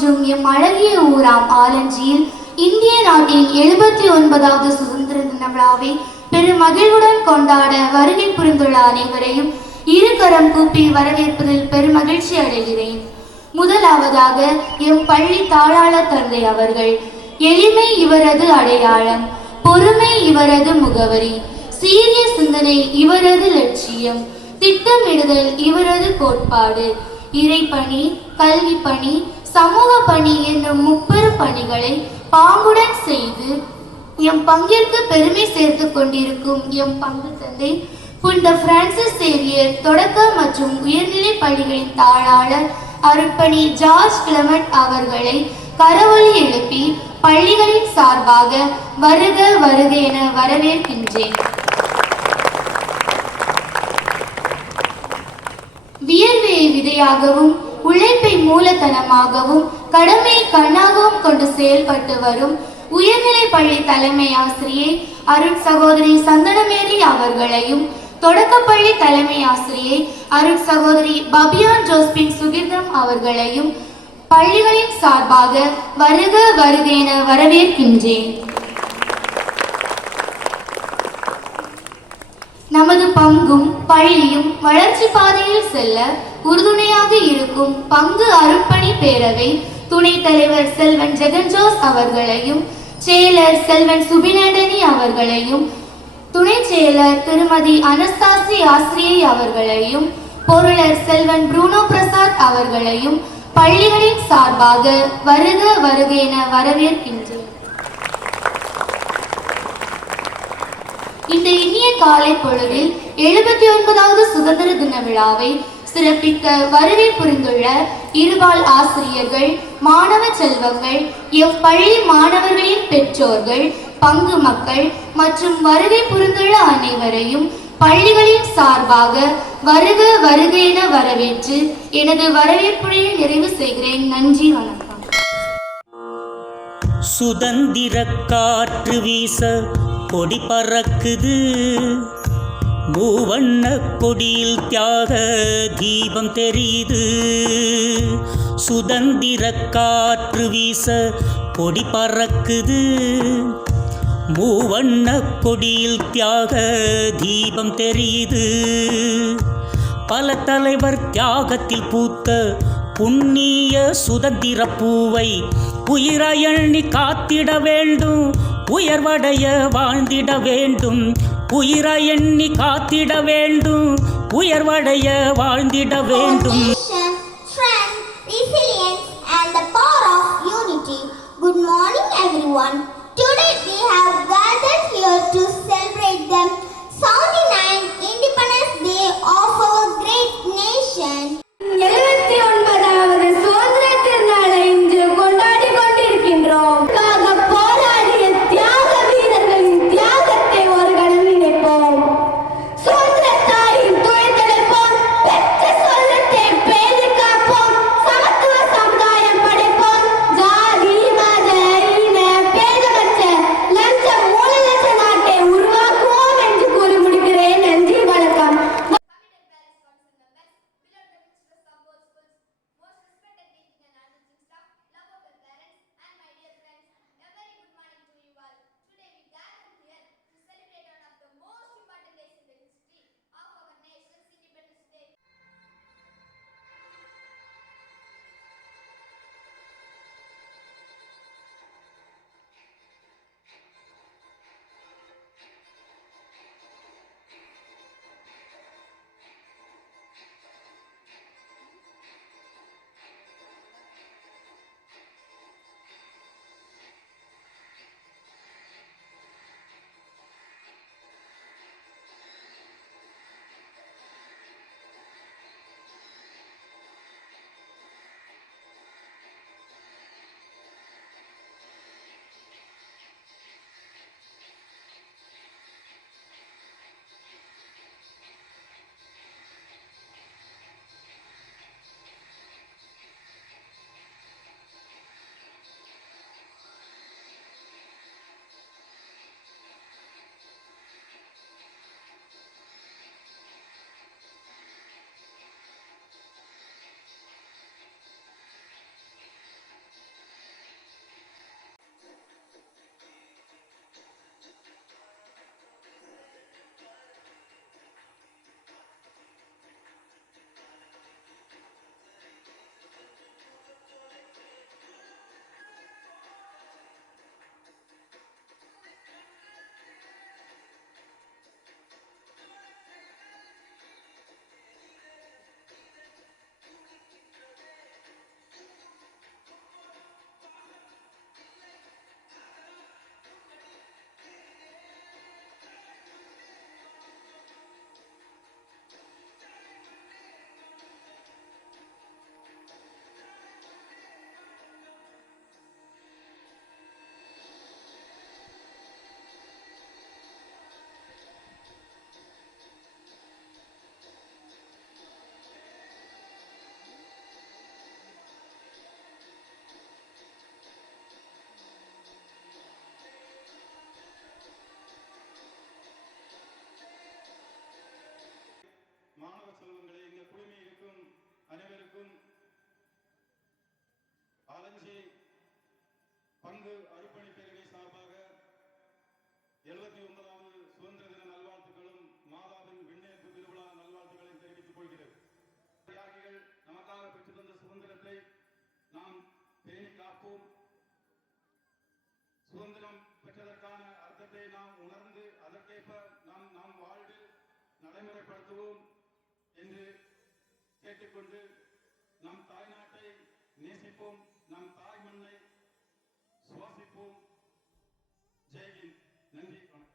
கொஞ்சும் எம் அழகிய ஊராம் ஆலஞ்சியில் இந்திய நாட்டின் 79வது சுதந்திர தின விழாவை பெரும் மகிழ்வுடன் கொண்டாட வருகை புரிந்துள்ள அனைவரையும் இருகரம் கூப்பி வரவேற்பதில் பெருமகிழ்ச்சி அடைகிறேன். முதலாவதாக எம் பள்ளி தாளாளர் தந்தை அவர்கள். எளிமை இவரது அடையாளம், பொறுமை இவரது முகவரி, சீரிய சிந்தனை இவரது லட்சியம், திட்டமிடுதல் இவரது கோட்பாடு. இறைப்பணி, கல்வி பணி, சமூக பணி என்னும் முப்பெரும் பணிகளை பாங்குடன் செய்து எம் பங்கிற்கு பெருமை சேர்த்து கொண்டிருக்கும் எம் பங்கு தந்தை புனித பிரான்சிஸ் சேவியர் தொடக்க மற்றும் உயர்நிலை பள்ளிகளின் தாளாளர் அருட்பணி ஜார்ஜ் கிளமெண்ட் அவர்களை கரவொலி எழுப்பி பள்ளிகளின் சார்பாக வருக வருக என வரவேற்கின்றேன். வியர்வையை விதையாகவும் உழைப்பை மூலதனமாகவும் கடமையை கண்ணாகவும் கொண்டு செயல்பட்டு வரும் உயர்நிலை பள்ளி தலைமை ஆசிரியை அருட் சகோதரி சந்தனமேரி அவர்களையும் தொடக்கப்பள்ளி தலைமை ஆசிரியை அருட் சகோதரி பபியான் ஜோஸ்பின் சுகிர்தம் அவர்களையும் பள்ளிகளின் சார்பாக வருக வருக என வரவேற்கின்றேன். நமது பங்கும் பள்ளியும் வளர்ச்சி பாதையில் செல்ல உறுதுணையாக இருக்கும் பங்கு அருட்பணி பேரவை துணைத் தலைவர் செல்வன் ஜெகன்ஜோஸ் அவர்களையும் செயலர் செல்வன் சுபினடனி அவர்களையும் துணை செயலர் திருமதி அனஸ்தாசி ஆசிரியை அவர்களையும் பொருளர் செல்வன் ப்ரூனோ பிரசாத் அவர்களையும் பள்ளிகளின் சார்பாக வருக வருக என வரவேற்கின்றேன். இந்த இனிய காலை பொழுதில் 79வது சுதந்திர தின விழாவை சிறப்பிக்க வருகை புரிந்துள்ள இருபால் ஆசிரியர்கள், மாணவ செல்வங்கள், எம் பள்ளி மாணவர்களின் பெற்றோர்கள், பங்கு மக்கள் மற்றும் வருகை புரிந்துள்ள அனைவரையும் பள்ளிகளின் சார்பாக வருக வருக என வரவேற்று எனது வரவேற்புரையை நிறைவு செய்கிறேன். நன்றி, வணக்கம். சுதந்திர காற்று வீச கொடி பறக்குது, மூவண்ண கொடியில் தியாக தீபம் தெரியுது. சுதந்திர காற்று வீச கொடி பறக்குது, மூவண்ண கொடியில் தியாக தீபம் தெரியுது. பல தலைவர் தியாகத்தில் பூத்த புண்ணிய சுதந்திர பூவை உயிராய் எண்ணி காத்திட வேண்டும், உயர்வடைய வாழ்ந்திட வேண்டும். உயிராய் எண்ணி காத்திட வேண்டும், உயர்வடைய வாழ்ந்திட வேண்டும். Strength, resilience and the power of unity. Good morning everyone. Today we have gathered here to celebrate the 79th Independence Day of our great nation. 79வது சுதந்திர திருநாளை இன்று கொண்டாடி கொண்டிருக்கின்றோம். போராடிய தியாக வீரர்களின் தியாகத்தை ஒரு கணம் நினைப்போம். சுதந்திர தாயின் துணைத்தலைப்போம், பெற்ற சொல்லத்தை பேணி காப்போம், சமத்துவ சமுதாயம் படைப்போம். ஜாதி மத இன பேதமற்ற லஞ்ச மூலலட்ச நாட்டை கேட்டுக்கொண்டு நம் தாய்நாட்டை நேசிப்போம், நம் தாய் மண்ணை சுவாசிப்போம். ஜெய்ஹிந்த். நன்றி, வணக்கம்.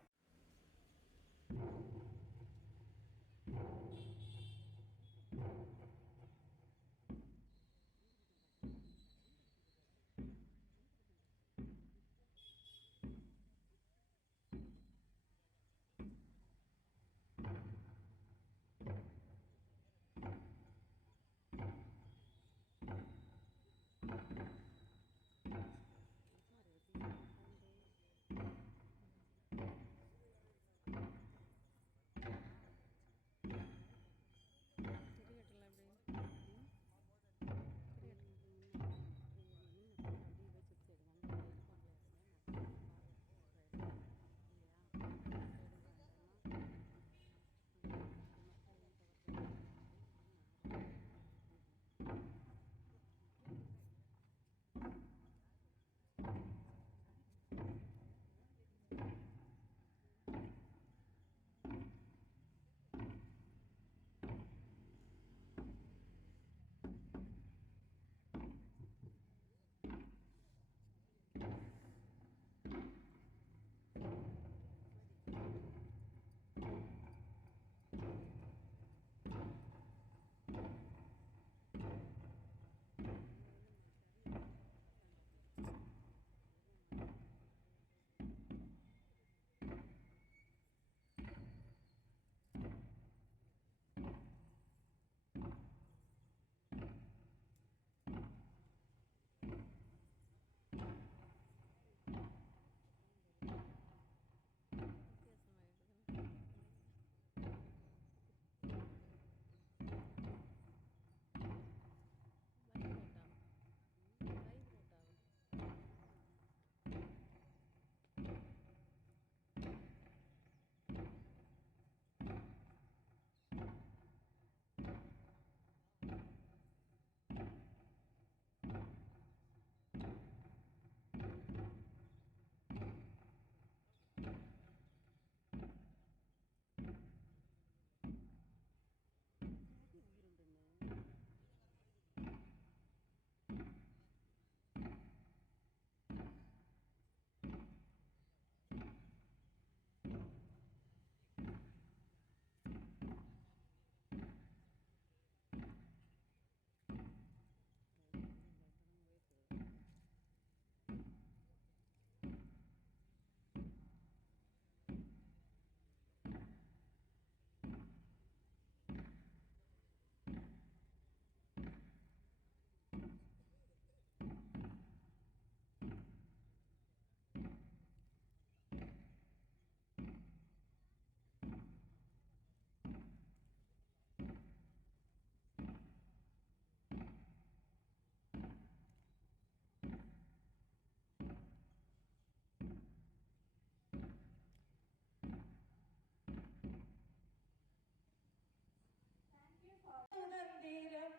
சுதந்திரம்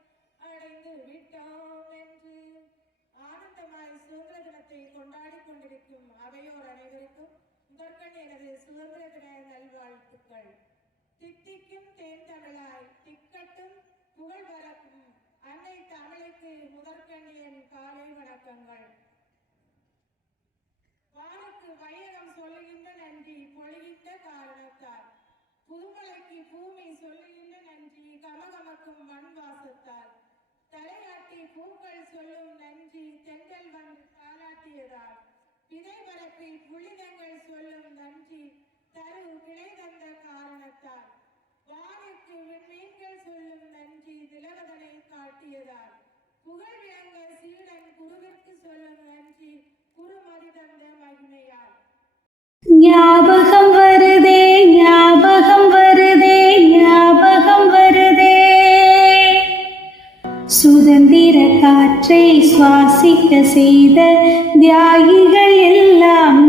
அடைந்து விட்டோம் என்று ஆனந்தமாய் சுதந்திர தினத்தை கொண்டாடி கொண்டிருக்கும் அவையோர் அனைவருக்கும் முதற்கண் எனது சுதந்திர தின நல்வாழ்த்துக்கள். தித்திக்கும் தேன் தமிழாய் திக்கட்டும் புகழ் பரப்பும் அன்னை தமிழுக்கு முதற்கண் என் காலை வணக்கங்கள். வானுக்கு வையகம் சொல்லுகின்ற நன்றி பொழிகின்ற காரணத்தால், புதுமலைக்கு பூமி சொல்லுகின்ற நன்றி கமகமக்கும் மண் வாசத்தால், தலையாட்டி பூக்கள் சொல்லும் நன்றி தென்றல் வந்து தாளாட்டியதால், விதை பரப்பி புலிதங்கள் சொல்லும் நன்றி தரு கிளை தந்த காரணத்தால், வானுக்கு விண்மீன்கள் சொல்லும் நன்றி திலகதனை காட்டியதால், புகழ் விளங்க சீடன் குருவிற்கு சொல்லும் நன்றி குருமதி தந்த மகிமையால். ஞாபகம் வருதே ஞாபகம் வருதே ஞாபகம் வருதே, சுதந்திர காற்றை சுவாசிக்க செய்த தியாகிகள் எல்லாம்